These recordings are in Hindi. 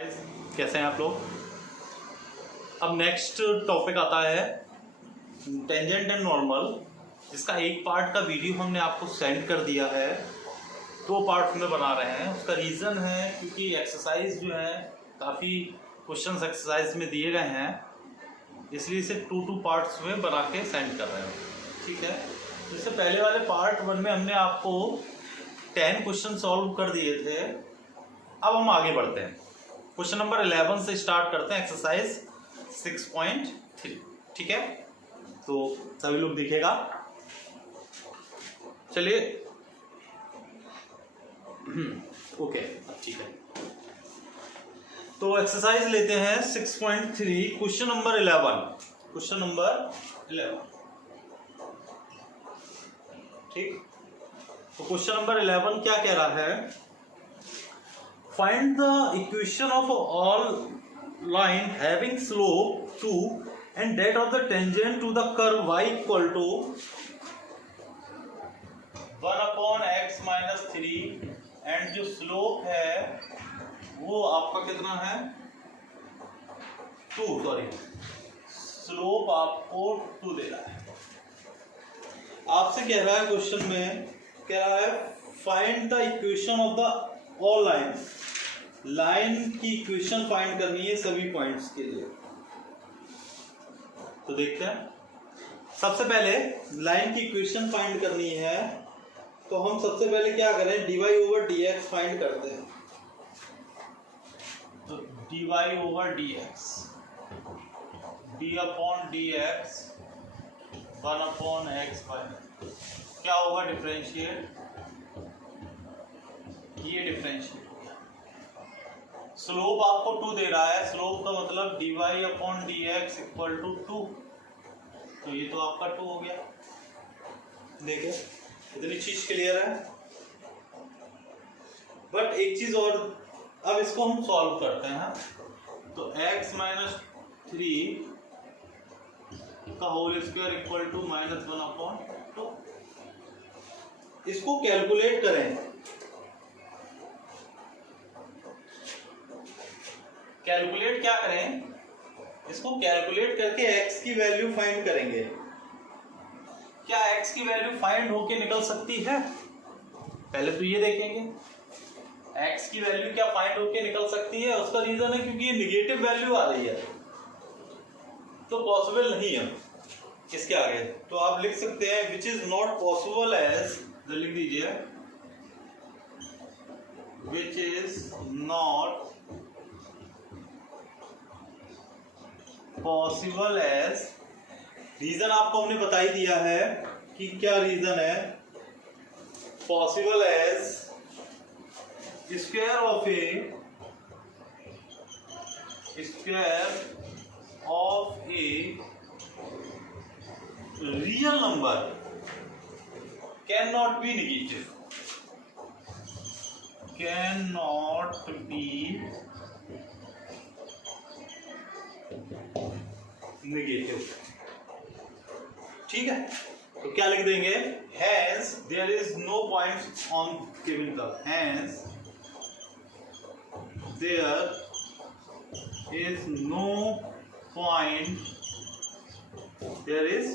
कैसे हैं आप लोग। अब नेक्स्ट टॉपिक आता है टेंजेंट एंड नॉर्मल, जिसका एक पार्ट का वीडियो हमने आपको सेंड कर दिया है। दो पार्ट में बना रहे हैं। उसका रीज़न है क्योंकि एक्सरसाइज जो है काफ़ी क्वेश्चंस एक्सरसाइज में दिए गए हैं, इसलिए इसे टू पार्ट्स में बना के सेंड कर रहे हैं। ठीक है, इससे पहले वाले पार्ट 1 में हमने आपको 10 क्वेश्चन सॉल्व कर दिए थे। अब हम आगे बढ़ते हैं, क्वेश्चन नंबर 11 से स्टार्ट करते हैं, एक्सरसाइज 6.3। ठीक है, तो सभी लोग दिखेगा। चलिए ओके, ठीक है। तो एक्सरसाइज लेते हैं 6.3, क्वेश्चन नंबर 11। क्वेश्चन नंबर 11, ठीक। तो क्वेश्चन नंबर 11 क्या कह रहा है? Find the equation of all line having slope 2 and that of the tangent to the curve y equal to 1 upon x minus 3 and जो स्लोप है वो आपका कितना है? 2, सॉरी, स्लोप आपको 2 दे रहा है। आपसे कह रहा है क्वेश्चन में, कह रहा है find the equation of the all lines. Line की इक्वेशन फाइंड करनी है सभी पॉइंट्स के लिए। तो देखते हैं, सबसे पहले लाइन की इक्वेशन फाइंड करनी है, तो हम सबसे पहले क्या करें, dy ओवर dx फाइंड करते हैं। तो dy over dx, d upon dx 1 upon x क्या होगा? डिफरेंशिएट, ये डिफरेंशिएट। स्लोप आपको 2 दे रहा है, स्लोप का मतलब dy upon dx equal to 2, तो ये तो आपका 2 हो गया। देखिए इतनी चीज क्लियर है। बट एक चीज और, अब इसको हम सॉल्व करते हैं। तो x माइनस 3 का whole square equal to -1 upon 2। इसको कैलकुलेट करें। कैलकुलेट क्या करें? इसको कैलकुलेट करके x की वैल्यू फाइंड करेंगे। क्या x की वैल्यू फाइंड होके निकल सकती है? पहले तो ये देखेंगे x की वैल्यू क्या फाइंड होके निकल सकती है। उसका रीजन है क्योंकि ये निगेटिव वैल्यू आ रही है, तो पॉसिबल नहीं है। किसके आगे? तो आप लिख सकते हैं which is not possible as, लिख दीजिए which is not possible as. Reason आपको हमने बता ही दिया है कि क्या रीजन है। Possible as square of a real number can not be negative, can not be negative. ठीक है, तो क्या लिख देंगे? Hence there is no point on given curve. Hence there is no point. There is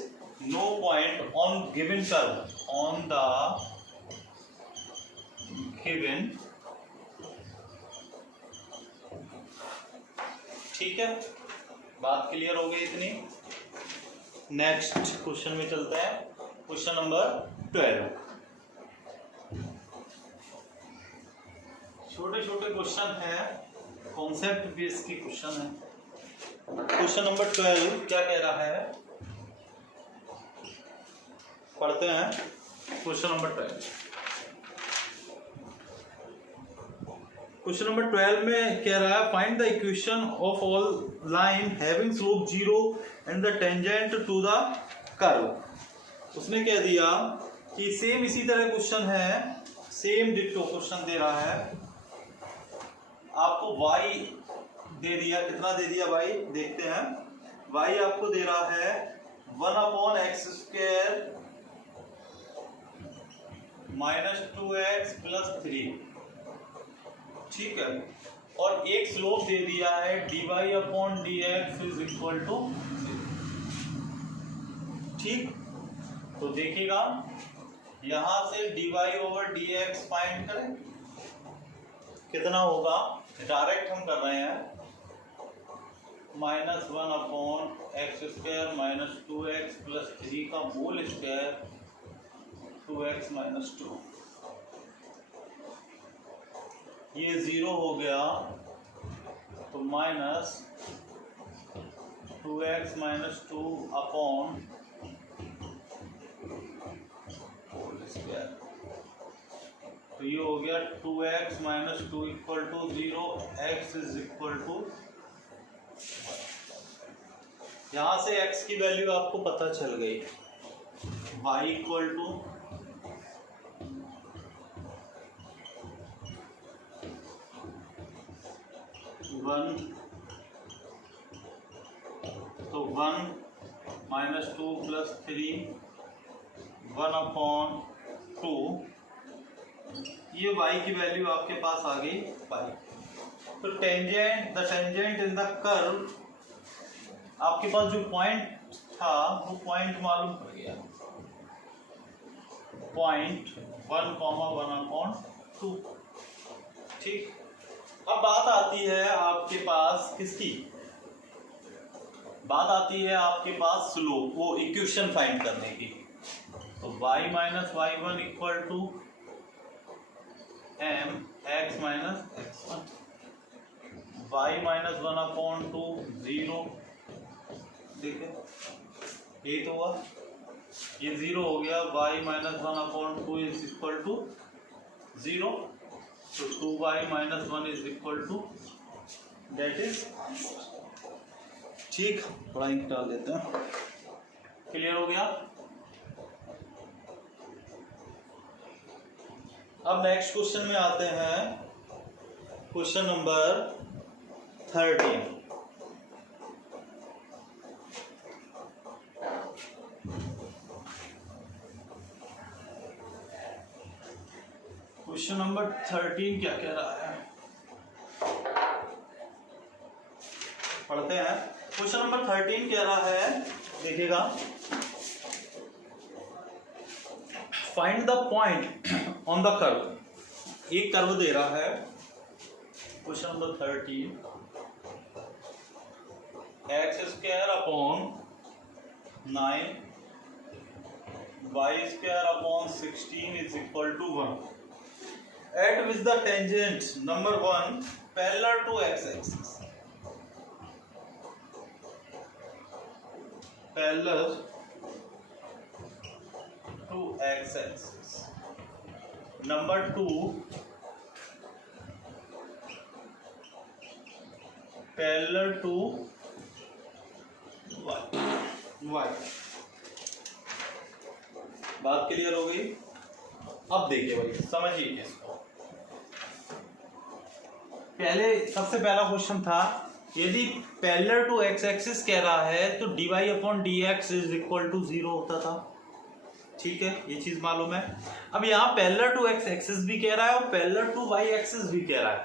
no point on given curve. On the given. ठीक है, बात क्लियर हो गई इतनी। नेक्स्ट क्वेश्चन में चलते हैं, क्वेश्चन नंबर 12। छोटे छोटे क्वेश्चन हैं, कॉन्सेप्ट बेस के क्वेश्चन है। क्वेश्चन नंबर 12 क्या कह रहा है, पढ़ते हैं। क्वेश्चन नंबर 12, क्वेश्चन नंबर 12 में कह रहा है find the equation of all line having slope 0 and the tangent to the curve. उसने कह दिया कि सेम इसी तरह क्वेश्चन है, सेम डिट्टो क्वेश्चन दे रहा है। आपको y दे दिया, कितना दे दिया y? देखते हैं, y आपको दे रहा है 1 अपॉन एक्स स्क्वायर -2x + 3। ठीक है, और एक स्लोप दे दिया है dy/dx इज इक्वल टू, ठीक। तो देखिएगा यहां से dy/dx फाइंड करें, कितना होगा, डायरेक्ट हम कर रहे हैं, -1/x² - 2x + 3 का होल स्क्वायर 2x - 2, ये 0 हो गया तो -2x - 2 अपॉन होल स्क्वायर, तो ये हो गया 2x - 2 equal to 0, x is equal to, यहां से x की वैल्यू आपको पता चल गई, y इक्वल टू 1, तो 1 - 2 + 3 1/2, ये y की वैल्यू आपके पास आ गई पाई। तो the tangent in the curve, आपके पास जो पॉइंट था वो पॉइंट मालूम पड़ गया, पॉइंट 1,1/2, ठीक। अब बात आती है आपके पास किसकी, बात आती है आपके पास स्लोप, वो इक्वेशन फाइंड करने की। तो y - y1 equal to mx - x1, y - 1/2 0, देखिए ये तो हुआ, ये 0 हो गया, y - 1/2 इज इक्वल टू 0, तो 2y - 1 is equal to, that is, ठीक। थोड़ा इंक डाल देते हैं, क्लियर हो गया। अब नेक्स्ट क्वेश्चन में आते हैं, क्वेश्चन नंबर 13। क्वेश्चन नंबर 13 क्या कह रहा है, पढ़ते हैं। क्वेश्चन नंबर 13 कह रहा है, देखिएगा, find the point on the curve, एक कर्व दे रहा है, question number 13, x² (9) y² (16) is equal to 1, at which the tangent number 1 parallel to x-axis, parallel to x-axis, number 2 parallel to y। बात क्लियर हो गई। अब देखिए भाई, समझिए इसको। पहले सबसे पहला क्वेश्चन था, यदि पैरेलल टू एक्स एक्सिस कह रहा है तो dy/dx इज इक्वल टू 0 होता था, ठीक है, ये चीज मालूम है। अब यहाँ पैरेलल टू एक्स एक्सिस भी कह रहा है और पैरेलल टू वाई एक्सिस भी कह रहा है,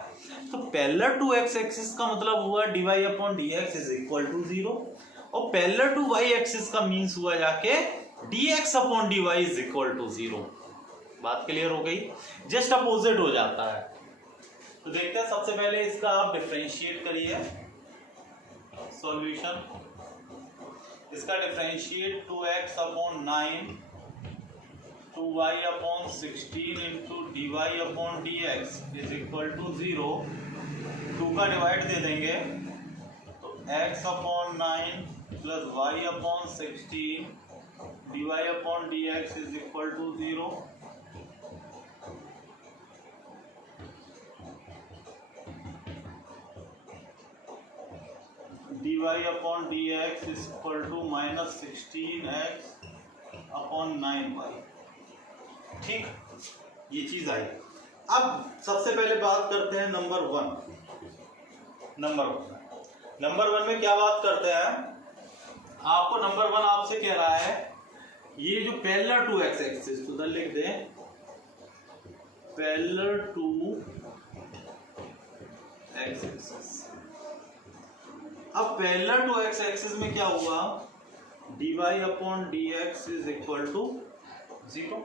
तो पैरेलल टू एक्स एक्सिस का मतलब हुआ dy/dx इज इक्वल टू 0, और पैरेलल टू वाई एक्सिस का मीन्स हुआ जाके dx/dy इज इक्वल टू 0। बात क्लियर हो गई, जस्ट अपोजिट हो जाता है। तो देखते हैं, सबसे पहले इसका आप डिफरेंशिएट करिए, सॉल्यूशन, इसका differentiate 2x/9 2y/16 into dy/dx is equal to 0, 2 का डिवाइड दे देंगे तो x/9 plus y/16 dy/dx is equal to 0, dy/dx is equal to -16x/9y, ठीक, ये चीज आई। अब सबसे पहले बात करते हैं नंबर 1। नंबर 1 में क्या बात करते हैं, आपको नंबर 1 आपसे कह रहा है, ये जो पैरेलल टू एक्स एक्सिस, उधर लिख दें पैरेलल टू एक्स एक्सिस। अब पैरेलल टू एक्स एक्सिस में क्या हुआ, dy upon dx is equal to 0।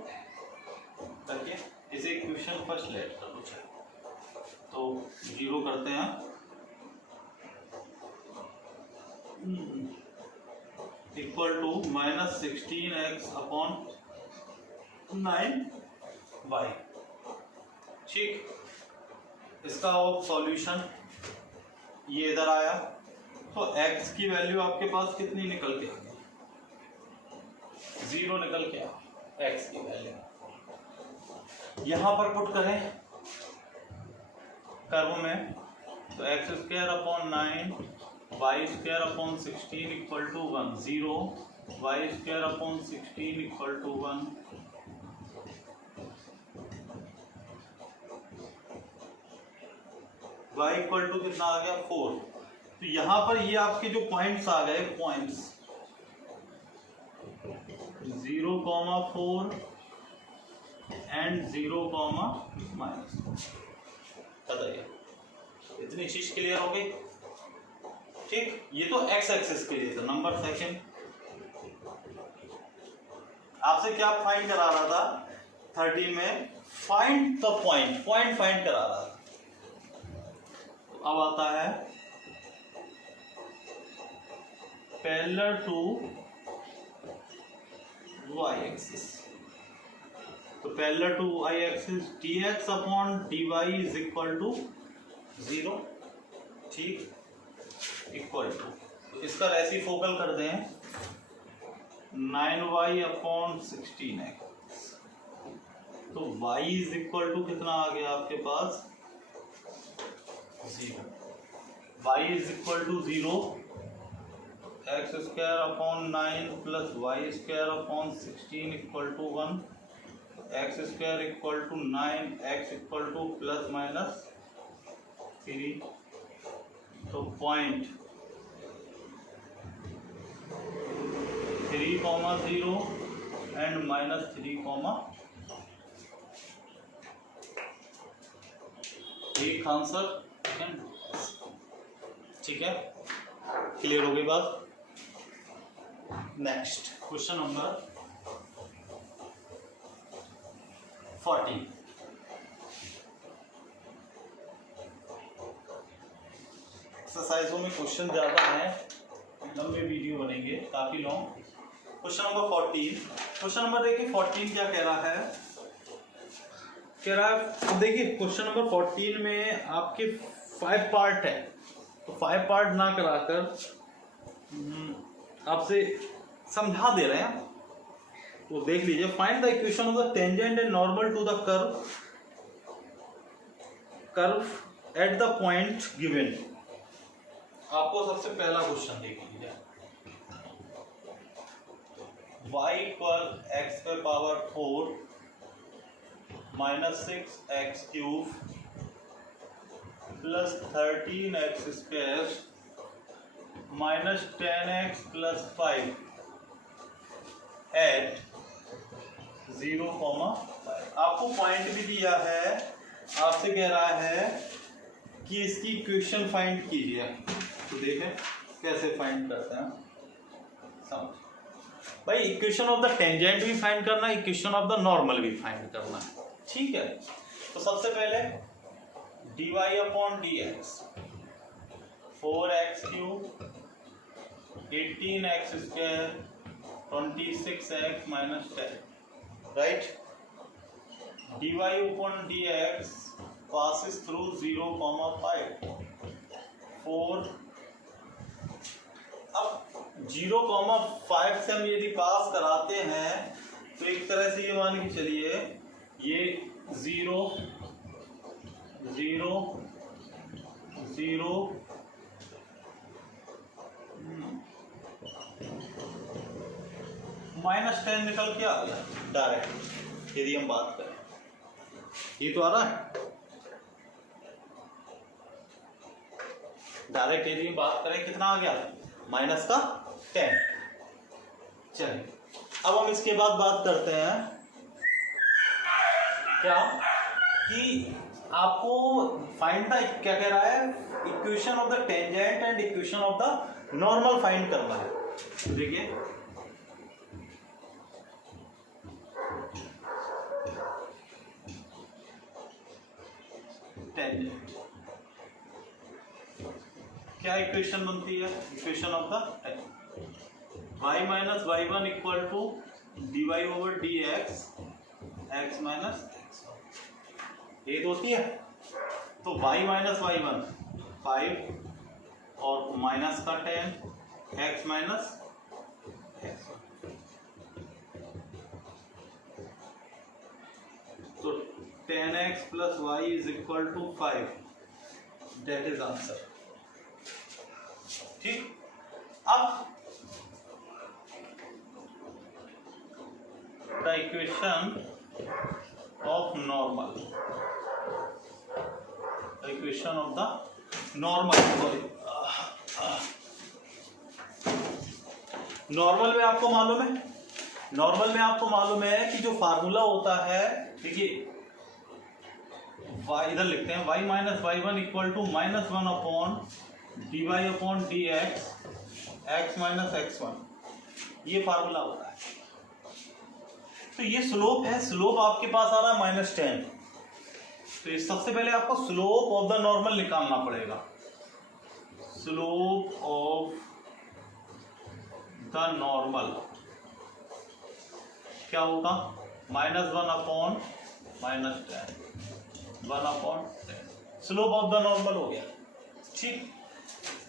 देखिए इसे इक्वेशन फर्स्ट लेट कर दो, तो 0 करते हैं। Equal to -16x upon 9y। ठीक, इसका सॉल्यूशन ये इधर आया, तो x की वैल्यू आपके पास कितनी निकल के आ गई, 0 निकल के आ, x की वैल्यू यहां पर पुट करें कर्व में, तो X square upon 9 Y square upon 16 equal to 1, 0 Y square upon 16 equal to 1। Y equal to कितना आ गया 4। तो यहां पर ये आपके जो पॉइंट्स आ गए, पॉइंट्स 0,4 एंड 0,-। बताइए इतनी चीज क्लियर हो गई। ठीक, ये तो एक्स एक्सिस के लिए था। नंबर सेकंड, आपसे क्या फाइंड करा रहा था 13 में, फाइंड द पॉइंट फाइंड करा रहा था। तो अब आता है पैरेलल टू वाई एक्सिस। तो parallel to Y axis dx upon dy is equal to 0। ठीक, इक्वल टू, तो इसका रेसिप्रोकल कर दें 9y अपॉन 16x। तो y इज इक्वल टू कितना आ गया आपके पास 0। y is equal to 0, X square upon 9 plus Y square upon 16 equal to 1, X square equal to 9, X equal to plus minus 3। तो पॉइंट 3,0 एंड -3, एक आंसर। ठीक है, क्लियर हो गई बात। Next question number 14। एक्सरसाइजों में क्वेश्चन ज्यादा है, लंबे वीडियो बनेंगे, काफी long. Question number 14। Question number देखिए 14 क्या कह रहा है, तो देखिए क्वेश्चन नंबर 14 में आपके 5 पार्ट है, तो 5 पार्ट ना कराकर आपसे समझा दे रहे हैं, तो देख लीजिए। Find the equation of the tangent and normal to the curve at the point given. आपको सबसे पहला क्वेश्चन देख लीजिए, y इक्वल एक्स पे power 4 -6x cube plus 13x square -10x plus 5 at 0,5। आपको पॉइंट भी दिया है, आपसे कह रहा है कि इसकी इक्वेशन फाइंड कीजिए। तो देखें कैसे फाइंड करते हैं, समझ भाई। इक्वेशन ऑफ द टेंजेंट भी फाइंड करना है, इक्वेशन ऑफ द नॉर्मल भी फाइंड करना है। ठीक है, तो सबसे पहले dy upon dx 4x cube 18x square 26x minus 10, right. dy upon dx passes through 0,5 4। अब 0,5 से हम यदि पास कराते हैं तो एक तरह से ये मान के चलिए ये 0 0 0 -10 निकल के आ गया डायरेक्ट। यदि हम बात करें, ये तो आ रहा है डायरेक्ट। यदि हम बात करें कितना आ गया -10। चलिए अब हम इसके बाद बात करते हैं क्या कि आपको फाइंड द क्या कह रहा है, equation of the tangent and equation of the normal find करना है। देखिए टेंजेंट क्या इक्वेशन बनती है, equation of the y minus Y one equal to D Y over D X X minus X ये होती है। तो y माइनस वाई वन 5 और माइनस का 10 x माइनस एक्स, तो 10x plus Y is equal to 5, that is answer. ठीक, अब the equation of normal, equation of the normal, sorry normal में आपको मालूम है, नॉर्मल में आपको मालूम है कि जो फार्मूला होता है, देखिए y इधर लिखते हैं y minus Y one equal to minus one upon D Y upon D X X minus X one, ये फार्मूला होता है। तो ये स्लोप है, स्लोप आपके पास आ रहा है -10, तो ये सबसे पहले आपको स्लोप ऑफ द नॉर्मल निकालना पड़ेगा। स्लोप ऑफ द नॉर्मल क्या होगा, -1 upon -10, 1 upon 10, slope of the normal हो गया। ठीक,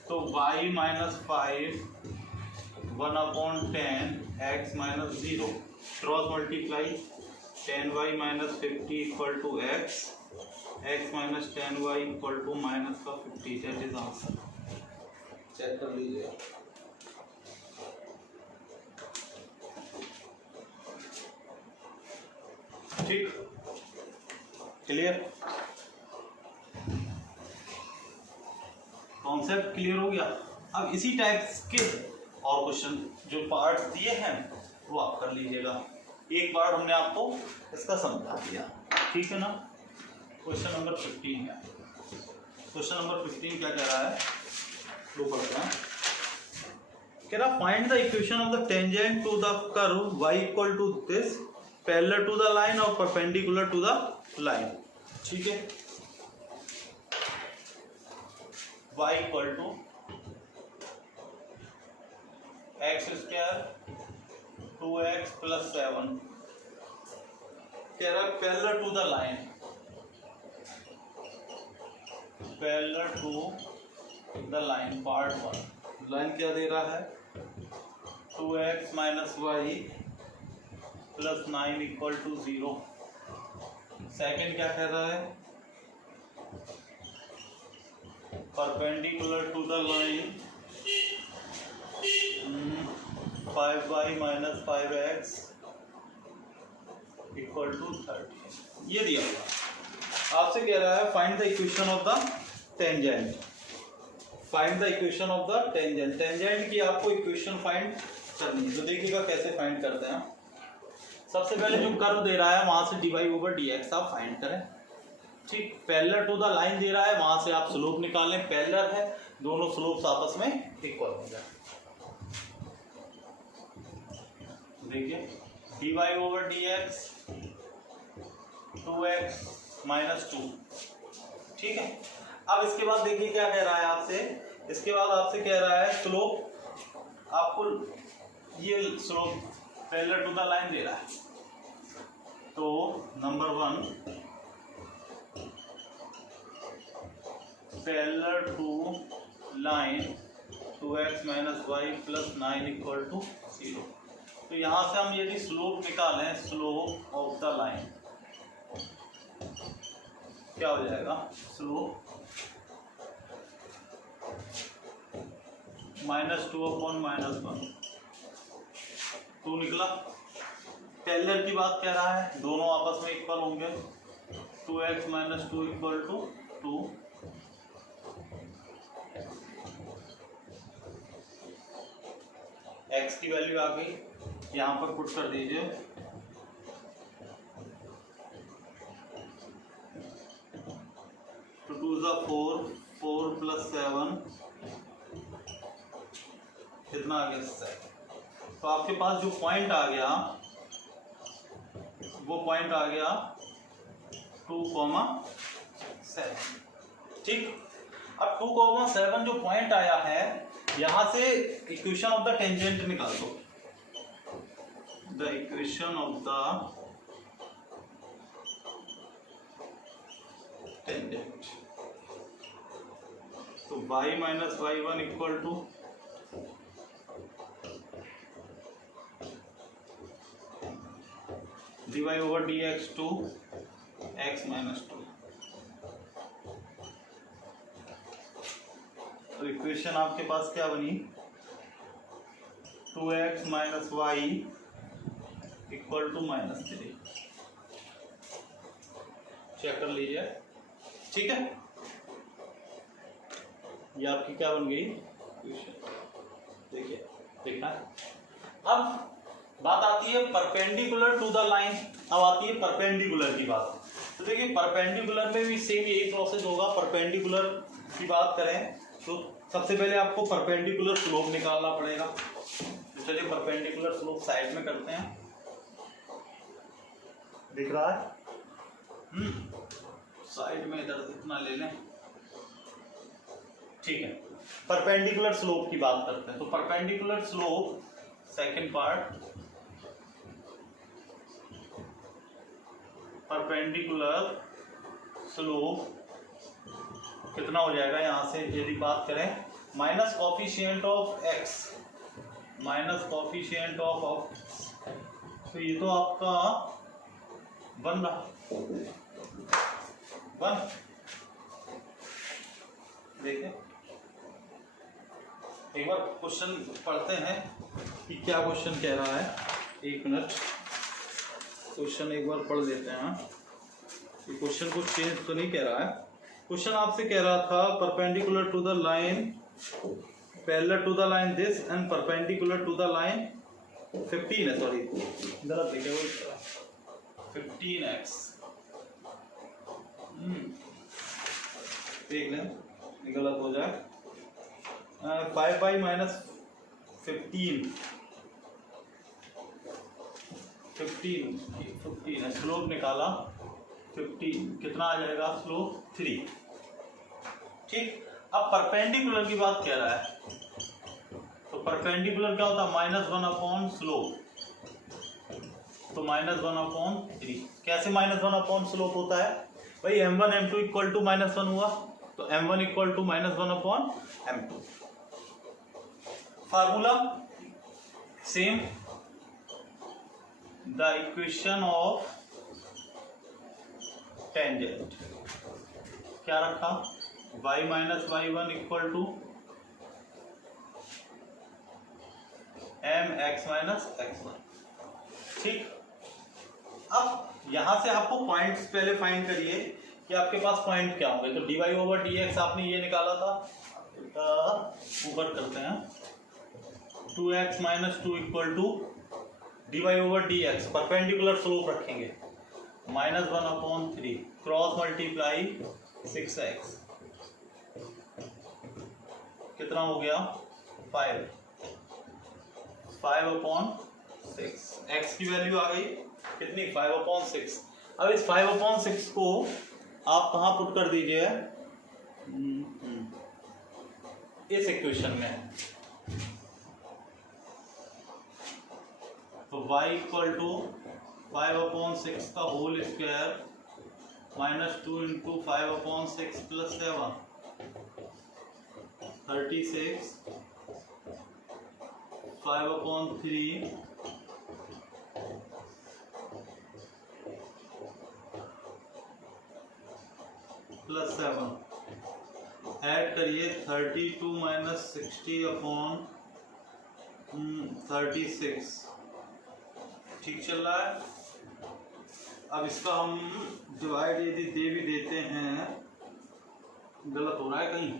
तो y minus 5 1 upon 10 x minus 0, cross multiply 10y minus 50 equal to x, x minus 10y equal to minus का 50, दैट इज आंसर। चेक कर लीजिए। ठीक, क्लियर, कॉन्सेप्ट क्लियर हो गया। अब इसी टाइप के और क्वेश्चन जो पार्ट दिए हैं वो आप कर लीजिएगा। एक बार हमने आपको इसका समझा दिया, ठीक है ना। क्वेश्चन नंबर 15 है, क्वेश्चन नंबर 15 क्या कह रहा है, लो पढ़ते हैं। कह रहा find the equation of the tangent to the curve y equal to this parallel to the line और परपेंडिकुलर टू द लाइन। ठीक है, y equal to X square 2x plus 7, कह रहा है parallel to the line, parallel to the line part 1, line क्या दे रहा है 2x minus Y plus 9 equal to 0। Second क्या कह रहा है, perpendicular to the line 5y minus 5x equal to 30, ये दिया हुआ। आपसे कह रहा है find the equation of the tangent, find the equation of the tangent, tangent की आपको इक्वेशन फाइंड करनी है। तो देखिएगा कैसे फाइंड करते हैं। सबसे पहले जो कर्व दे रहा है वहां से dy ओवर dx आप फाइंड करें। ठीक, पैरेलल टू द लाइन दे रहा है, वहां से आप स्लोप निकालें, पैरेलल है, दोनों स्लोप्स आपस में इक्वल हो जाए। देखिए dy over dx 2x minus 2, ठीक है। अब इसके बाद देखिए क्या कह रहा है आपसे, इसके बाद आपसे कह रहा है स्लोप, आपको ये slope parallel to the line दे रहा है। तो number 1 parallel to line 2x minus Y plus 9 equal to 0। तो यहां से हम यदि स्लोप निकालें, स्लोप ऑफ द लाइन क्या हो जाएगा, स्लोप -2 अपॉन -1, 2 निकला। पैरेलल की बात कह रहा है, दोनों आपस में इक्वल होंगे, 2x minus 2 equal to 2। x की वैल्यू आ गई, यहाँ पर पुट कर दीजिए कितना आ गया 7। तो आपके पास जो पॉइंट आ गया वो पॉइंट आ गया 2,7। ठीक, अब 2,7 जो पॉइंट आया है, यहां से इक्वेशन ऑफ द टेंजेंट निकाल दो। The equation of the tangent, तो y minus y1 equal to dy over dx to x minus 2। तो इक्वेशन आपके पास क्या बनी, 2x minus Y equal to -3। Check कर लीजिए, ठीक है। ये आपकी क्या बन गई इक्वेशन, देखिए देखना। अब बात आती है परपेंडिकुलर टू द लाइन। अब आती है परपेंडिकुलर की बात। तो देखिए परपेंडिकुलर में भी सेम यही प्रोसेस होगा। परपेंडिकुलर की बात करें तो सबसे पहले आपको परपेंडिकुलर स्लोप निकालना पड़ेगा। तो चलिए परपेंडिकुलर स्लोप साइड में करते हैं। दिख रहा है? साइड में इधर इतना ले लें, ठीक है। परपेंडिकुलर स्लोप की बात करते हैं। तो perpendicular slope second part, perpendicular slope कितना हो जाएगा, यहां से यदि बात करें minus coefficient of x, minus coefficient of, तो ये तो आपका 1 रहा, 1। देखिए एक बार क्वेश्चन पढ़ते हैं कि क्या क्वेश्चन कह रहा है। 1 मिनट, क्वेश्चन एक बार पढ़ लेते हैं। ये क्वेश्चन कुछ चेंज तो नहीं कह रहा है। क्वेश्चन आपसे कह रहा था perpendicular to the line, parallel to the line this and perpendicular to the line 15 है, सॉरी गलत लिखे वो 15x। देख लें गलत हो जाए। 5 बाई माइनस 15 है, स्लोप निकाला 15, कितना आ जाएगा स्लोप 3। ठीक, अब परपेंडिकुलर की बात कह रहा है। तो परपेंडिकुलर क्या होता है, -1 अपॉन स्लोप, तो -1/3। कैसे -1 अपॉन स्लोप होता है भाई, m1 m2 इक्वल टू -1 हुआ, तो m1 equal to -1/m2। Formula same, the equation of tangent क्या रखा, y minus y1 equal to mx minus x1। ठीक, अब यहां से आपको पॉइंट्स पहले फाइंड करिए कि आपके पास पॉइंट क्या होंगे। तो dy ओवर dx आपने ये निकाला था, ऊपर करते हैं 2x minus 2 equal to dy over dx, perpendicular slope रखेंगे -1/3 क्रॉस मल्टीप्लाई 6x, कितना हो गया 5/6। x की वैल्यू आ गई कितनी 5/6। अब इस 5/6 को आप कहाँ पुट कर दीजिए, इस इक्वेशन में। तो y इक्वल टू 5/6 का whole square -2 into 5/6 plus 7 36 5/3 plus 7, add करिए 32 माइनस 60/36। ठीक चल रहा है। अब इसका हम डिवाइड यदि दे भी देते हैं, गलत हो रहा है कहीं,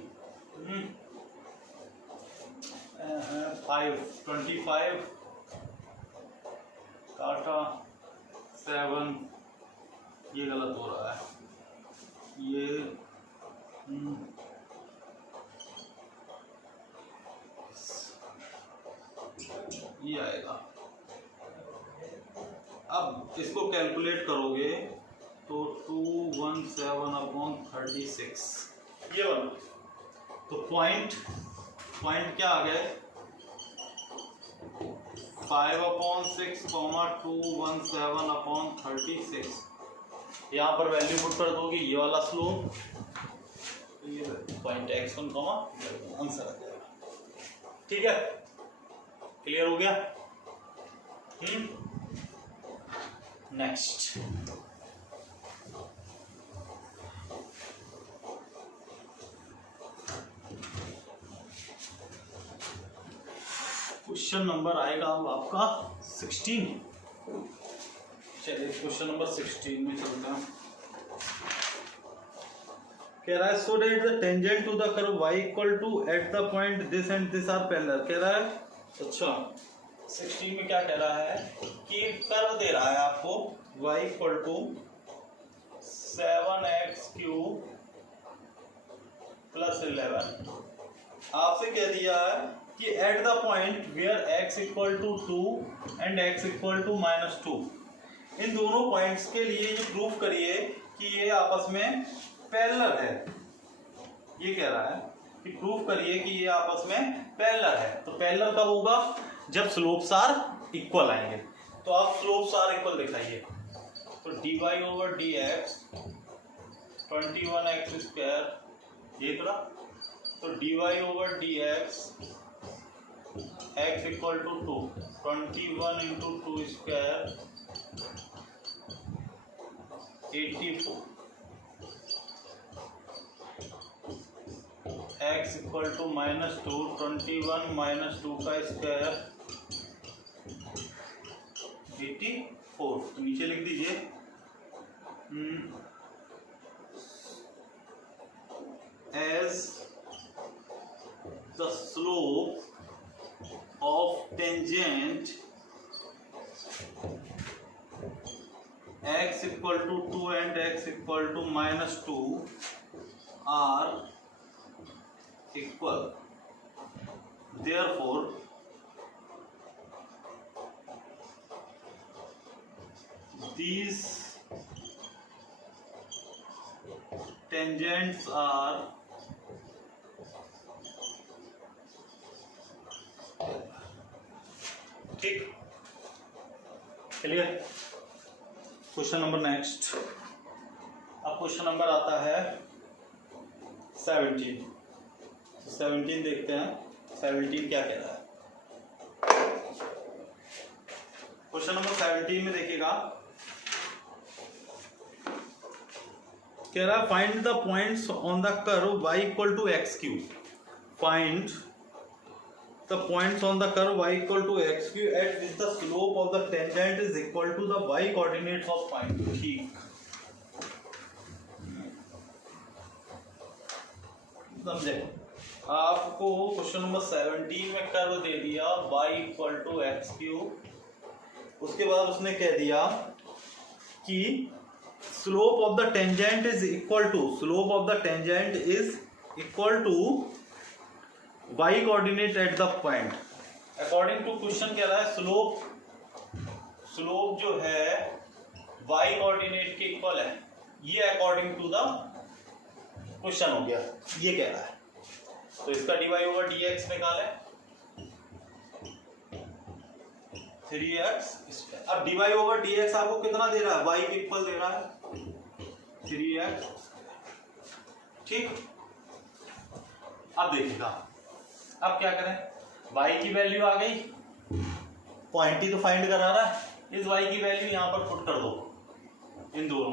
25 काटा 7, ये गलत हो रहा है, ये ये आएगा। अब इसको कैलकुलेट करोगे तो 217/36 ये वाला। तो पॉइंट क्या आ गए 5/6, 217/36। यहाँ पर वैल्यू पुट कर दोगे ये वाला स्लोप, ये पॉइंट x1, आंसर आ जाएगा। ठीक है, क्लियर हो गया। नेक्स्ट क्वेश्चन नंबर आएगा अब आपका 16। चलिए क्वेश्चन नंबर 16 में चलते हैं। कह रहा है so that the tangent to the curve y equal to at the point this and this are parallel. कह रहा है अच्छा 16 में क्या कह रहा है कि कर्व दे रहा है आपको y इक्वल टू 7x³ + 11। आपसे कह दिया है कि at the point where x equal to 2 and x equal to -2, इन दोनों पॉइंट्स के लिए ये प्रूफ करिए कि ये आपस में पैरेलल है। ये कह रहा है कि प्रूफ करिए कि ये आपस में पैरेलल है। तो पैरेलल कब होगा जब स्लोप्स आर इक्वल आएंगे। तो आप स्लोप्स आर इक्वल दिखाइए। तो dy/dx 21x² ये तरह। तो dy/dx x equal to 2, 21 × 2² 84, x equal to -2, 21 - 2 का स्क्वायर 84। तो नीचे लिख दीजिए as the slope of tangent x equal to 2 and x equal to -2 are equal, therefore these tangents are ठीक। क्लियर। Question number next. अब क्वेश्चन नंबर आता है 17। 17 देखते हैं 17 क्या कह रहा है। क्वेश्चन नंबर 17 में देखिएगा कह रहा है find the points on the curve y equal to x³। फाइंड the points on the curve y equal to x³ at which the slope of the tangent is equal to the y coordinates of point। ठीक, समझे। आपको क्वेश्चन नंबर 17 में कर्व दे दिया y इक्वल टू x³। उसके बाद उसने कह दिया कि slope of the tangent is equal to y coordinate at the point. According to question कह रहा है स्लोप जो है y कोऑर्डिनेट के इक्वल है। ये अकॉर्डिंग टू द क्वेश्चन हो गया, ये कह रहा है। तो इसका dy/dx निकालें 3x। अब dy/dx आपको कितना दे रहा है, y के इक्वल दे रहा है 3x। ठीक, अब देखिएगा अब क्या करें। y की वैल्यू आ गई, पॉइंट ही तो फाइंड करा रहा है। इस y की वैल्यू यहां पर पुट कर दो, इन दोनों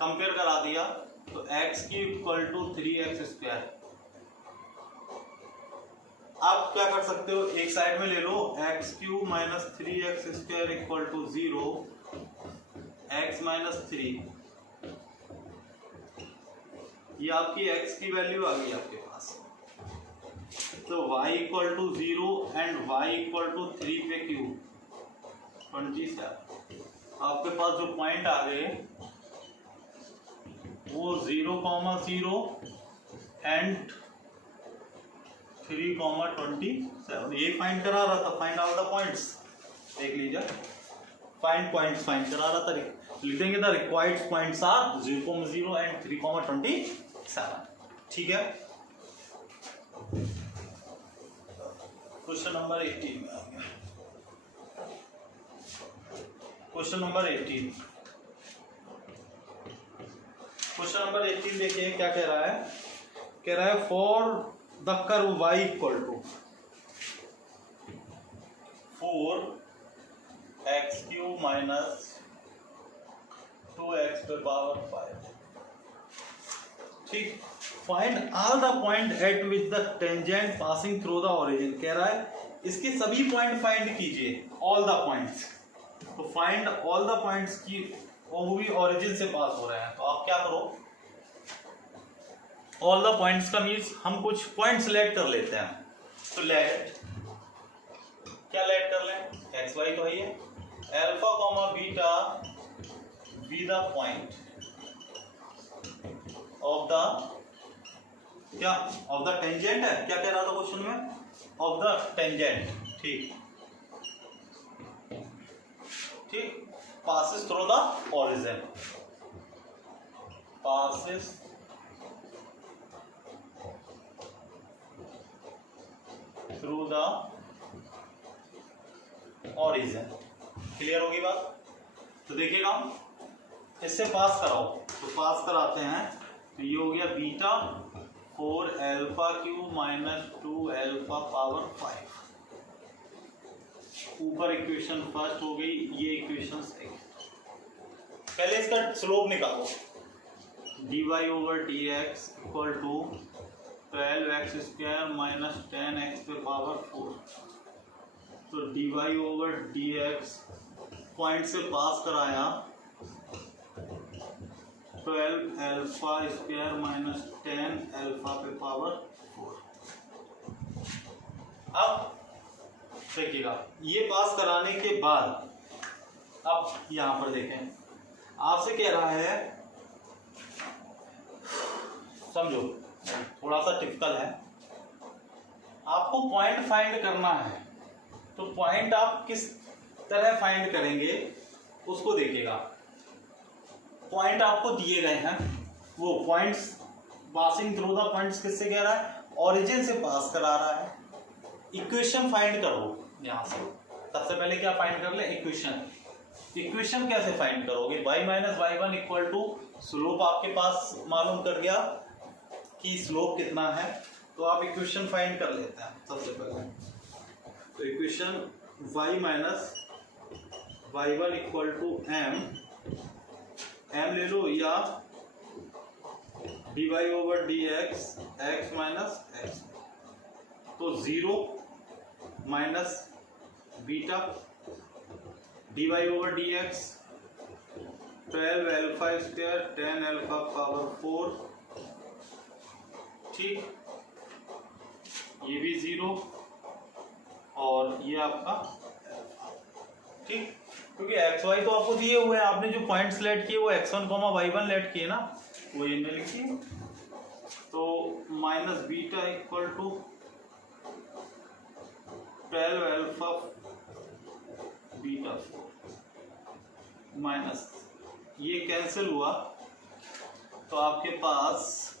कंपेयर करा दिया तो x की इक्वल टू 3x²। आप क्या कर सकते हो, एक साइड में ले लो x³ - 3x² equal to 0, x - 3। ये आपकी x की वैल्यू आ गई आपके पास। तो y equal to 0 and y equal to 3 पे क्यूब 27। आपके पास जो पॉइंट आ गए वो 0, 0 एंड 3,27 ये फाइंड करा रहा था। फाइंड आउट द पॉइंट्स, देख लीजिए, फाइंड पॉइंट्स फाइंड करा रहा था। लिख देंगे the required points are 0,0 and 3,27। ठीक है, क्वेश्चन नंबर 18 में आ गया। क्वेश्चन नंबर 18, क्वेश्चन नंबर 18 देखिए क्या कह रहा है। कह रहा है for the curve y equal to 4x³ minus 2x पे पावर 5। ठीक, find all the point at which the tangent passing through the origin. कह रहा है इसके सभी पॉइंट फाइंड कीजिए, ऑल द पॉइंट्स। तो फाइंड ऑल द पॉइंट्स की, वो भी ओरिजिन से पास हो रहे हैं। तो आप क्या करो, ऑल द पॉइंट्स का मीन्स हम कुछ पॉइंट्स लेट कर लेते हैं। तो लेट, क्या लेट कर लें, एक्स वाई तो है, alpha comma beta B the point of the, क्या ऑफ द टेंजेंट है, क्या कह रहा था क्वेश्चन में, ऑफ द टेंजेंट। ठीक ठीक, passes through the origin, passes through the origin। Clear होगी बात। तो देखिएगा, इससे पास कराओ, तो पास कराते हैं। तो ये हो गया बीटा 4α³ माइनस 2α पावर 5। ऊपर इक्वेशन फर्स्ट हो गई, ये इक्वेशन सेकंड। पहले इसका स्लोप निकालो, dy/dx equal to 12x² minus 10x पे पावर 4। तो dy/dx पॉइंट से पास कराया 12α² माइनस 10α पे पावर 4। अब देखिएगा, ये पास कराने के बाद अब यहां पर देखें, आपसे कह रहा है, समझो थोड़ा सा टिपिकल है, आपको पॉइंट फाइंड करना है। तो पॉइंट आप किस तरह फाइंड करेंगे उसको देखिएगा। पॉइंट आपको दिए गए हैं, वो points passing through the points किससे कह रहा है, ओरिजिन से पास करा रहा है। इक्वेशन फाइंड करो यहां से। सबसे पहले क्या फाइंड कर ले, इक्वेशन। इक्वेशन कैसे फाइंड करोगे, y minus y1 equal to slope आपके पास मालूम कर गया कि स्लोप कितना है। तो आप इक्वेशन फाइंड कर लेते हैं सबसे पहले। तो equation y minus y1 equal to m ले लो, या dy/dx x माइनस x। तो 0 माइनस बीटा dy/dx 12α² 10α पावर 4। ठीक, ये भी 0 और ये आपका, ठीक, क्योंकि एक्स वाई तो आपको दिए हुए हैं, आपने जो पॉइंट्स लेट किए वो x1, y1 लेट किए ना, वो इनमें लिखिए। तो minus beta equal to 12α beta 4 minus, ये कैंसिल हुआ। तो आपके पास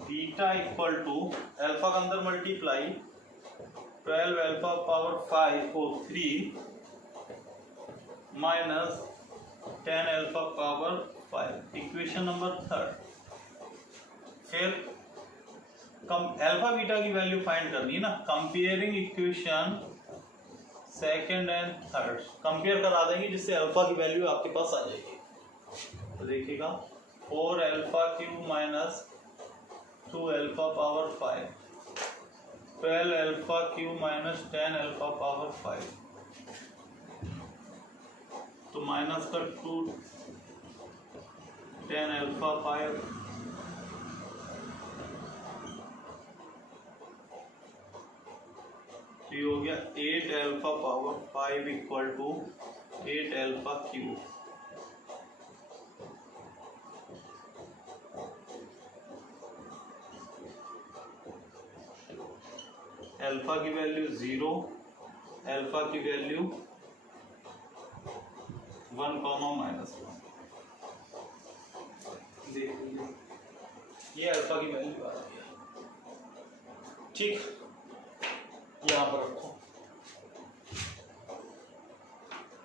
बीटा इक्वल टू अल्फा के अंदर मल्टीप्लाई 12α पावर 5 को 3 माइनस 10α पावर 5। Equation number 3। फिर अल्फा बीटा की वैल्यू फाइंड करनी है ना, comparing equation second and third, compare करा देंगे जिससे अल्फा की वैल्यू आपके पास आ जाएगी। तो देखिएगा 4α³ माइनस 2α पावर 5, 12α³ माइनस 10α पावर 5। तो माइनस का 2 10α 5, तो ये हो गया 8α पावर 5 इक्वल टू 8α³। अल्फा की वैल्यू 0, अल्फा की वैल्यू 1, -1। देख लीजिए ये अल्फा की वैल्यू आ रही है। ठीक, यहाँ पर रखो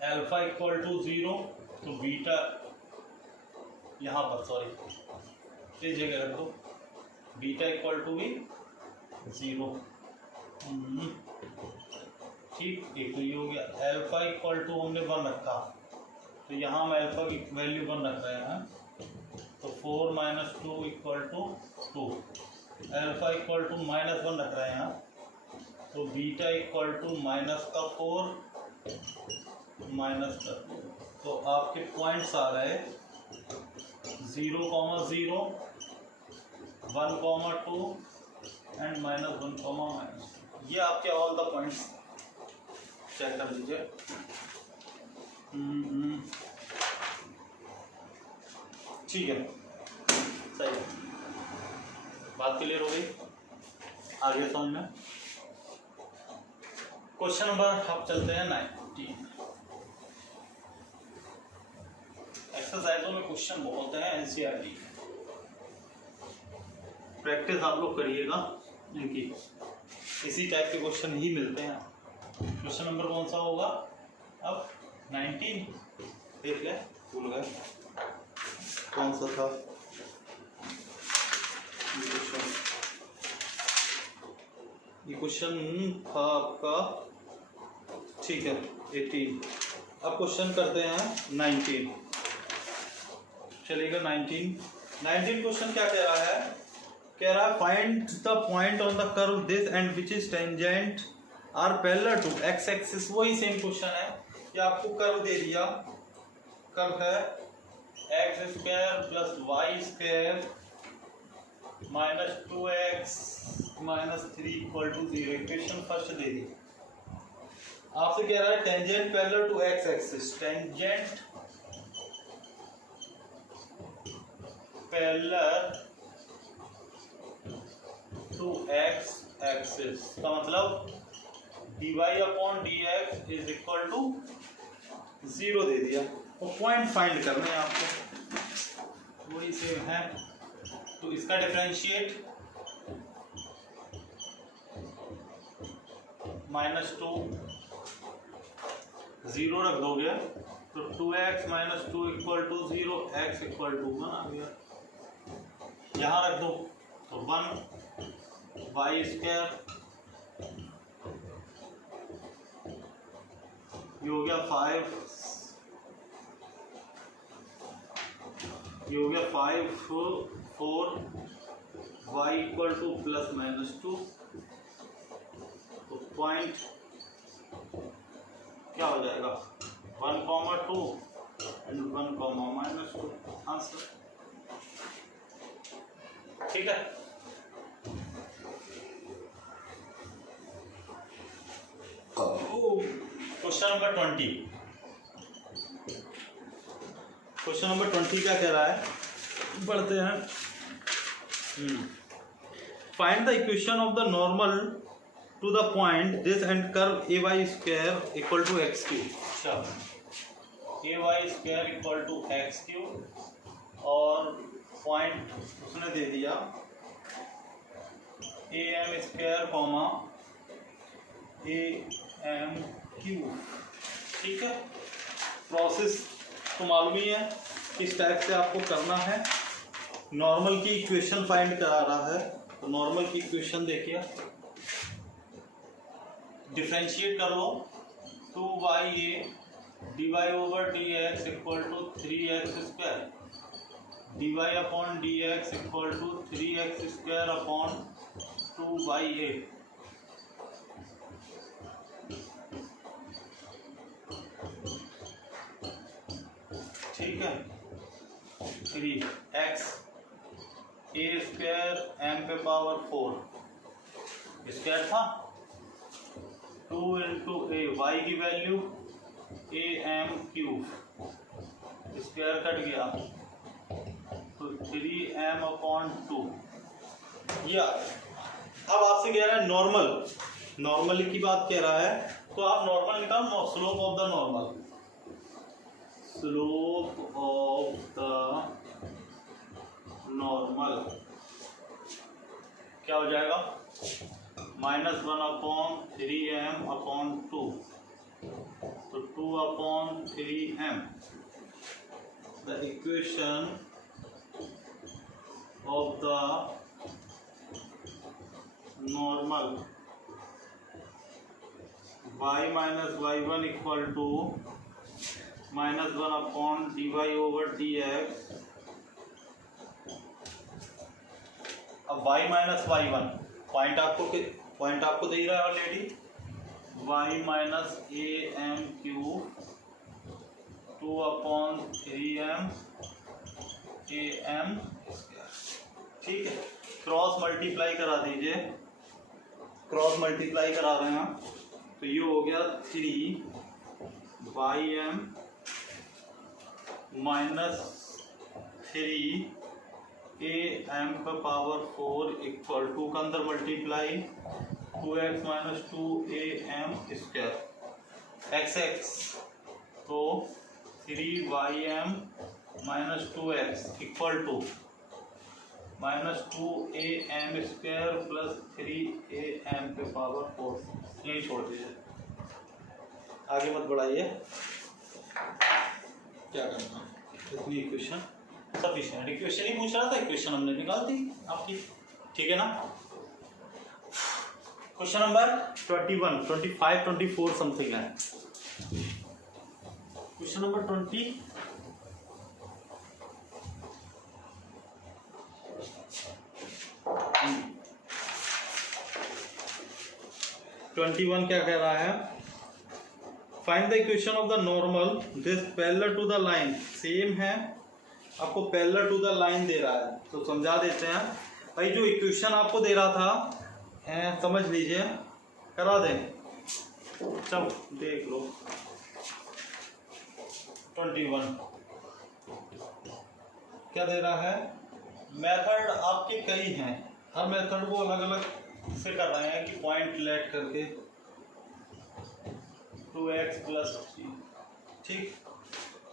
अल्फा इक्वल टू 0, तो बीटा यहाँ पर, सॉरी इस जगह रख दो, बीटा इक्वल टू भी 0। ठीक, एक तो ये हो गया। अल्फा इक्वल टू हमने 1 रखा, तो यहाँ हम अल्फा की वैल्यू 1 रख रहे हैं, तो 4 - 2 = 2। अल्फा इक्वल टू -1 रख रहे हैं, तो बीटा इक्वल टू -4 -2। तो आपके पॉइंट्स आ रहे 0, 0, 1, 2 एंड -1, -2। ये आपके ऑल द पॉइंट्स चेक कर लीजिए। ठीक है, सही, बात क्लियर हो गई, आगे समझ में। क्वेश्चन नंबर अब चलते हैं 19। एक्सरसाइजों में क्वेश्चन बहुत है, एनसीईआरटी प्रैक्टिस आप लोग करिएगा, इनकी इसी टाइप के क्वेश्चन ही मिलते हैं। क्वेश्चन नंबर कौन सा होगा अब? 19 देख ले, भूल गए कौन सा था ये क्वेश्चन था आपका। ठीक है, 18। अब क्वेश्चन करते हैं 19, चलेगा। 19 क्वेश्चन क्या कह रहा है? कह रहा है find the point on the curve this and which is tangent are parallel to x axis. वही सेम क्वेश्चन है कि आपको कर्व दे दिया, कर्व है x² + y² -2x - 3 = 0। Equation first दे दी। आपसे कह रहा है tangent parallel to x axis, tangent parallel to x axis का मतलब dy/dx = 0 दे दिया। वो पॉइंट फाइंड करना है आपको, वही सेम है। तो इसका डिफरेंशिएट -2 0 रख दोगे, तो 2x - 2 = 0, x = 1 आ गया। यहाँ रख दो तो 1 y² ये हो गया 5, ये हो गया 5 4 y = +-2। तो पॉइंट क्या हो जाएगा? 1, 2 एंड 1, -2 आंसर। ठीक है, क्वेश्चन नंबर 20। क्वेश्चन नंबर 20 क्या कह रहा है? पढ़ते हैं। Find the equation of the normal to the point this and curve ay² = x3। अच्छा, ay² = x3 और पॉइंट उसने दे दिया am², am3। ठीक है, प्रोसेस तो मालूम ही है किस टाइप से आपको करना है। नॉर्मल की इक्वेशन फाइंड करा रहा है, तो नॉर्मल की इक्वेशन देखिए, डिफरेंशिएट कर लो। 2ya dy/dx = 3x², dy/dx = 3x² 2ya। ठीक है, 3x a² m⁴ स्क्वायर था, 2 × a, y की वैल्यू am³ स्क्वायर कट गया, तो 3m/2 ये आ गया। अब आपसे कह रहा है नॉर्मल नॉर्मल की बात कह रहा है तो आप नॉर्मल निकालो, slope of the normal, slope of the normal क्या हो जाएगा, -1/3m/2, तो 2/3m। The equation of the normal y - y1 equal to -1/dy/dx। अब y - y1 पॉइंट आपको दे रहा है already, y - am³ 2/3m am²। ठीक है, क्रॉस मल्टीप्लाई करा दीजिए, क्रॉस मल्टीप्लाई करा रहे हैं तो ये हो गया 3 ym - 3 am⁴ इक्वल टू के अंदर मल्टीप्लाई 2x - 2am², x तो 3ym - 2x equal to -2am² plus 3am⁴ यही छोड़ दीजिए, आगे मत बढ़ाइए। क्या करना, इतनी इक्वेशन सफिशिएंट, इक्वेशन ही पूछ रहा था, इक्वेशन हमने निकाल दी आपकी, ठीक है ना। क्वेश्चन नंबर 21, 25, 24 समथिंग है। क्वेश्चन नंबर 21 क्या कह रहा है, find the equation of the normal this parallel to the line. Same है, आपको पैरेलल टू द लाइन दे रहा है तो समझा देते हैं भाई। जो इक्वेशन आपको दे रहा था समझ लीजिए, करा दें, चलो देख लो। 21 क्या दे रहा है, मेथड आपके कई हैं, हर मेथड को अलग अलग से कर रहे हैं कि पॉइंट लेट करके 2x + 3, ठीक।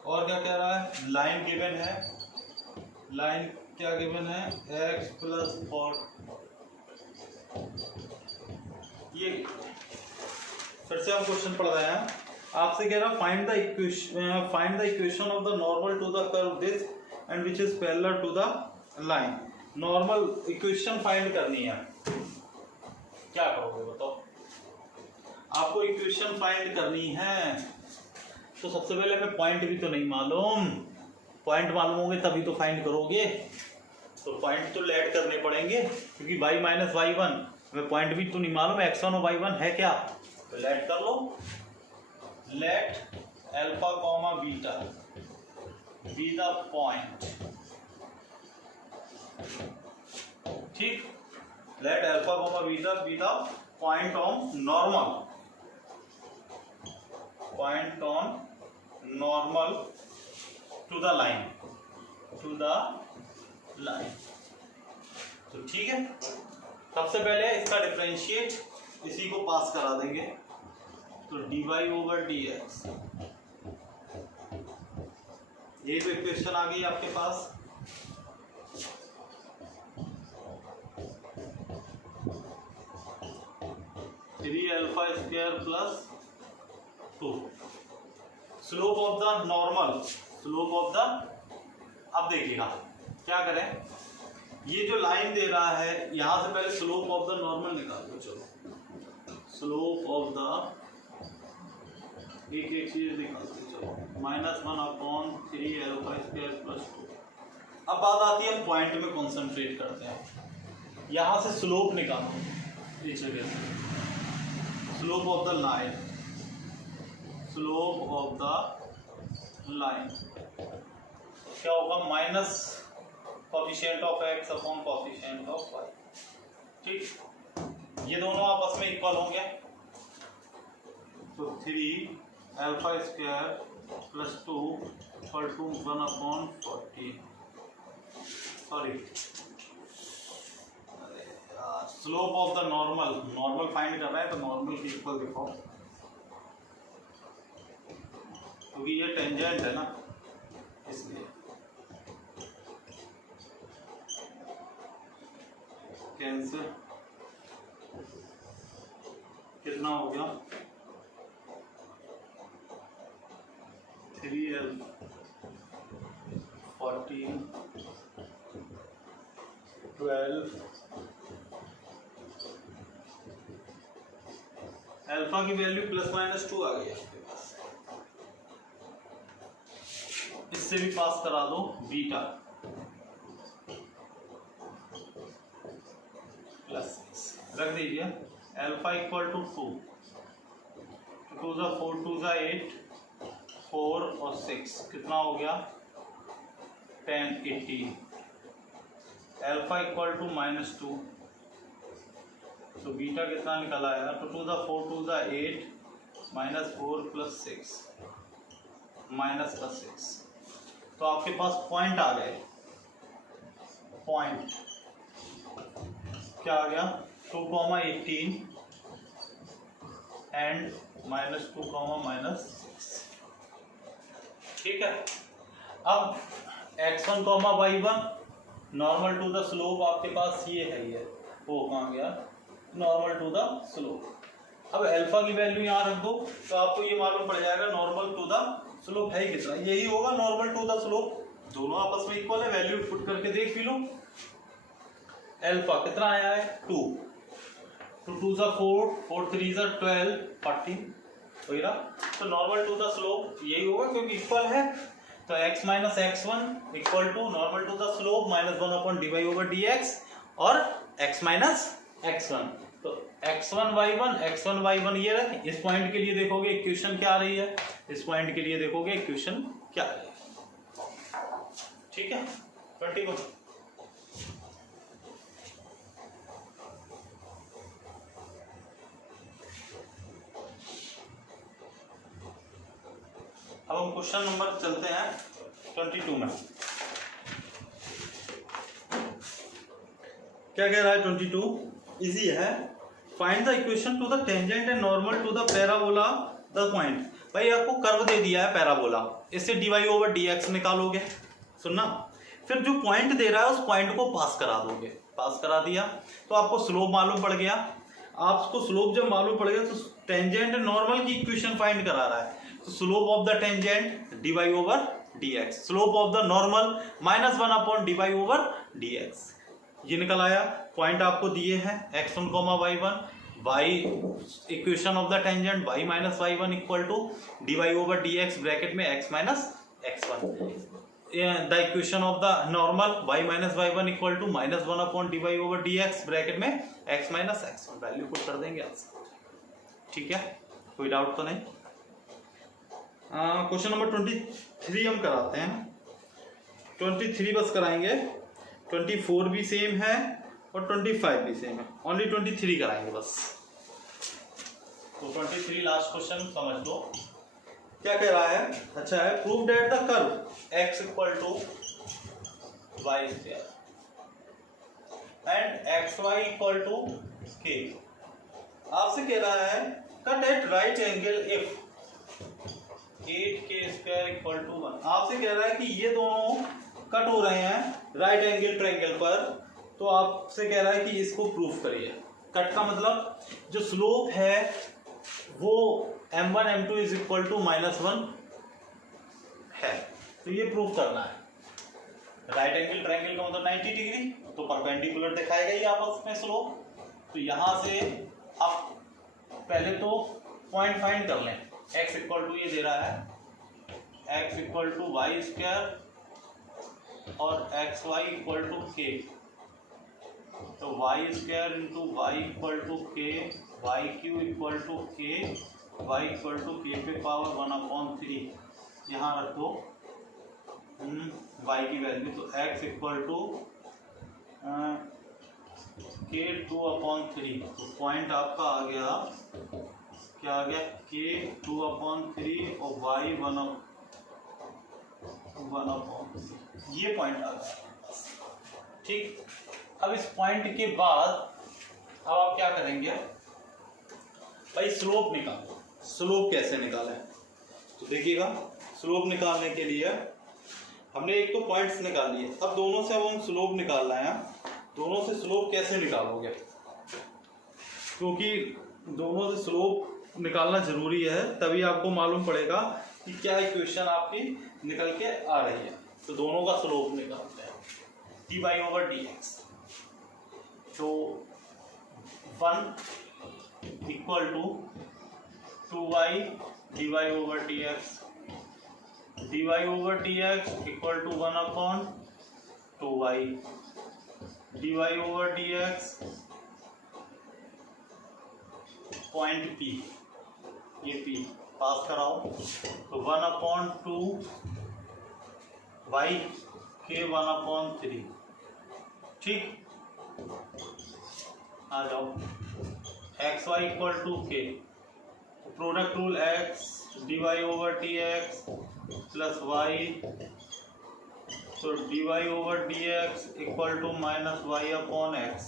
और क्या कह रहा है, लाइन गिवन है, लाइन क्या गिवन है, x + 4। ये फिर से हम क्वेश्चन पढ़ रहे हैं, आपसे कह रहा find the equation of the normal to the curve this and which is parallel to the line. Normal equation find करनी है, क्या करोगे बताओ। आपको इक्वेशन फाइंड करनी है तो सबसे पहले हमें पॉइंट भी तो नहीं मालूम, पॉइंट मालूम होंगे तभी तो फाइंड करोगे, तो पॉइंट तो लेट करने पड़ेंगे क्योंकि y - y1 हमें पॉइंट भी तो नहीं मालूम, x1 और y1 है क्या, तो लेट कर लो। लेट α, β बी द पॉइंट, ठीक। Let α, β be the point on normal, point on normal to the line, to the line. तो ठीक है, सबसे पहले इसका डिफरेंशिएट इसी को पास करा देंगे, तो dy/dx, ये तो इक्वेशन आ गई आपके पास। Three α² + 2 slope of the normal, slope of the, अब देखिएगा क्या करें, ये जो लाइन दे रहा है यहां से पहले स्लोप ऑफ द नॉर्मल निकाल दो। चलो स्लोप ऑफ द, एक चीज निकालते चलो, -1/3 α² + 2। अब बात आती है, हम पॉइंट में कॉन्सेंट्रेट करते हैं, यहां से स्लोप निकालो, इस जगह से slope of the line, slope of the line क्या होगा, minus coefficient of x upon coefficient of y, ठीक। ये दोनों आपस में इक्वल होंगे, तो 3 α² + 2 = 1/40। Sorry, slope of the normal find कर रहे हैं तो नॉर्मल के इक्वल दिखाओ, क्योंकि ये टेंजेंट है ना इसलिए। कैंसिल, कितना हो गया 3l 14 12 अल्फा की वैल्यू ±2 आ गई आपके पास। इससे भी पास करा दो बीटा +6 रख दीजिए। अल्फा इक्वल टू 2 2 ज़ा 4 2 ज़ा 8 4 और 6 कितना हो गया 10 18। अल्फा इक्वल टू -2 तो बीटा कितना निकल आएगा, तो 2 ज़ा 4 2 ज़ा 8 -4 + 6 -6 तो आपके पास पॉइंट आ गए। पॉइंट क्या आ गया 2, 18 एंड -2, -6। ठीक है। अब x1, y1 normal to the slope आपके पास ये है, ये वो कहाँ गया नॉर्मल टू द स्लोप। अब अल्फा की वैल्यू यहाँ रख दो तो आपको ये मालूम पड़ जाएगा नॉर्मल टू द स्लोप है कितना, यही होगा नॉर्मल टू द स्लोप। दोनों आपस में इक्वल है, वैल्यू पुट करके देख भी लो। अल्फा कितना आया है 2 2 ज़ा 4 4 3 ज़ा 12 14 वही ना। तो नॉर्मल टू द स्लोप यही होगा क्योंकि इक्वल है। तो x minus x1 equal to normal to the slope -1/dy/dx और x माइनस x1। तो x1 y1 ये रहे। इस पॉइंट के लिए देखोगे इक्वेशन क्या आ रही है, इस पॉइंट के लिए देखोगे इक्वेशन क्या आ रही है। ठीक है 21। अब हम क्वेश्चन नंबर चलते हैं 22 में। क्या कह रहा है 22 इजी है। Find the equation to the tangent and normal to the parabola the point. भाई आपको कर्व दे दिया है पैराबोला, इससे dy/dx निकालोगे। सुनना, फिर जो पॉइंट दे रहा है उस पॉइंट को पास करा दोगे। पास करा दिया तो आपको स्लोप मालूम पड़ गया। आपको स्लोप जब मालूम पड़ गया तो टेंजेंट नॉर्मल की इक्वेशन फाइंड करा रहा है। तो slope of the tangent dy/dx, slope of the normal -1/dy/dx ये निकल आया। पॉइंट आपको दिए हैं x1, y1, y equation of the tangent y - y1 equal to dy/dx bracket में x - x1। The equation of the normal y - y1 equal to -1/dy/dx bracket में x - x1 वैल्यू पुट कर देंगे आप। ठीक है, कोई डाउट तो नहीं। क्वेश्चन नंबर 23 हम कराते हैं। 23 बस कराएंगे, 24 भी सेम है और 25 भी सेम है, ओनली 23 कराएंगे बस। तो 23 लास्ट क्वेश्चन समझ लो क्या कह रहा है। अच्छा है, prove that the curve x equal to y square and xy equal to k। आपसे कह रहा है cut at right angle if 8k² equal to 1। आपसे कह रहा है कि ये दोनों कट हो रहे हैं राइट एंगल ट्रायंगल पर, तो आपसे कह रहा है कि इसको प्रूफ करिए। कट का मतलब जो स्लोप है वो m1 m2 is equal to -1 है, तो ये प्रूफ करना है। राइट एंगल ट्रायंगल का मतलब 90 डिग्री, तो परपेंडिकुलर दिखाएगा ही आपस में स्लोप। तो यहां से आप पहले तो पॉइंट फाइंड कर लें। x इक्वल टू ये दे रहा है x equal to y square और x y equal to k. तो y square into y equal to k, y cube equal to k, y equal to k पे पावर 1/3 यहाँ रख दो वाई की वैल्यू। तो x इक्वल टू के 2/3। तो पॉइंट आपका आ गया, क्या आ गया k 2/3 और y 1/3। ये पॉइंट आ गया। ठीक, अब इस पॉइंट के बाद अब आप क्या करेंगे भाई, स्लोप निकालो। स्लोप कैसे निकालें, तो देखिएगा, स्लोप निकालने के लिए हमने एक तो पॉइंट्स निकाल लिए, अब दोनों से अब हम स्लोप निकाल रहे हैं। दोनों से स्लोप कैसे निकालोगे, क्योंकि दोनों से स्लोप निकालना जरूरी है, तभी आपको मालूम पड़ेगा कि क्या इक्वेशन आपकी निकल के आ रही है। तो दोनों का स्लोप निकालते हैं, dy/dx। तो 1 equal to 2y dy/dx, dy/dx equal to 1/2y dy/dx। Point P, ये P पास कराओ, तो 1/2 y के 1/3। ठीक, आ जाओ, xy equal to k, product rule x dy/dx plus y, तो dy/dx इक्वल टू -y/x।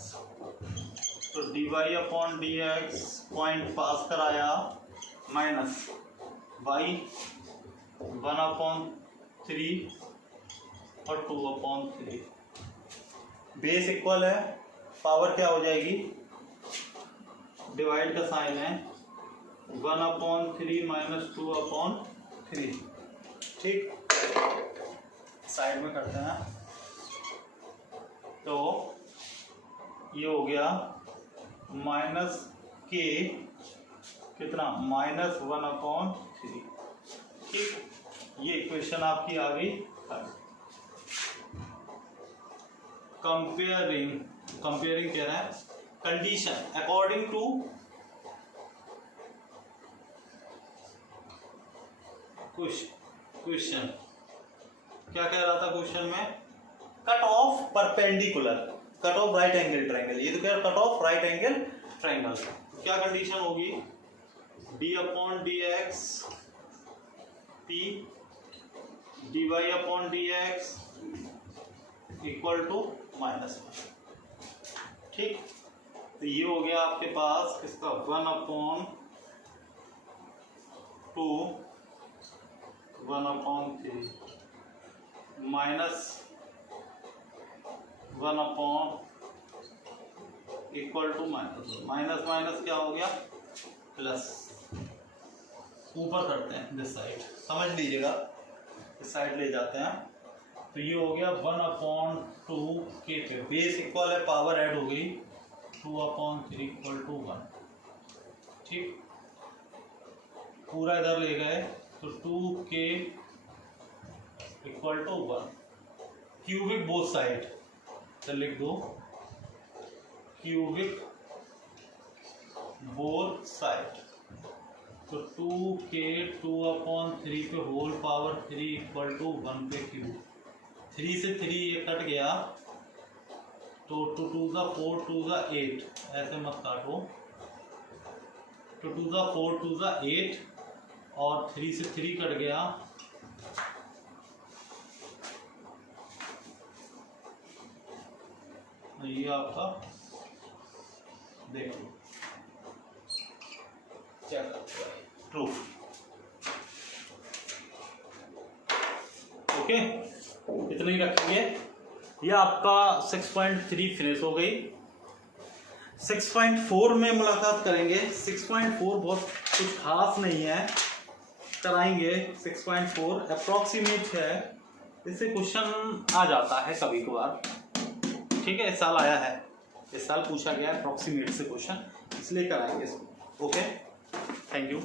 तो dy/dx पॉइंट पास कराया, माइनस y 1/3 और 2/3। बेस इक्वल है, पावर क्या हो जाएगी, डिवाइड का साइन है, 1/3 माइनस 2/3। ठीक, साइड में करते हैं, तो ये हो गया माइनस के कितना, -1/3। ठीक, ये इक्वेशन आपकी आ गई। कंपेयरिंग कह रहा है, कंडीशन अकॉर्डिंग टू क्वेश्चन, क्या कह रहा था क्वेश्चन में, cut off perpendicular, cut off right angle triangle, ये तो कह रहा cut off right angle triangle. क्या कंडीशन होगी, d/dx p dy/dx equal to -1। ठीक, तो ये हो गया आपके पास किसका, 1/2 1/3 minus 1/, equal to minus minus क्या हो गया, प्लस। ऊपर करते हैं दिस साइड, समझ लीजिएगा, इस साइड ले जाते हैं, तो ये हो गया 1/2 के पे, बेस इक्वल है, पावर ऐड हो गई, 2/3 इक्वल टू 1। ठीक, पूरा इधर ले गए, तो 2k equal to 1। Cubic both side, तो लिख दो क्यूबिक बोथ साइड, तो 2k 2/3 पे होल पावर 3 इक्वल टू 1 पे क्यूब। 3 से 3 ये कट गया, तो 2 2 4 2 8, ऐसे मत काटो, तो 2 4 2 8 और 3 से 3 कट गया, ये आपका देखो क्या करता है, ट्रू। ओके, इतना ही रखेंगे। ये आपका 6.3 फिनिश हो गई। 6.4 में मुलाकात करेंगे। 6.4 बहुत कुछ खास नहीं है, कराएंगे। 6.4 अप्रोक्सीमेट है, इससे क्वेश्चन आ जाता है कभी कभार। ठीक है, इस साल आया है, इस साल पूछा गया अप्रोक्सीमेट से क्वेश्चन, इसलिए कराएंगे इसको। Okay, thank you.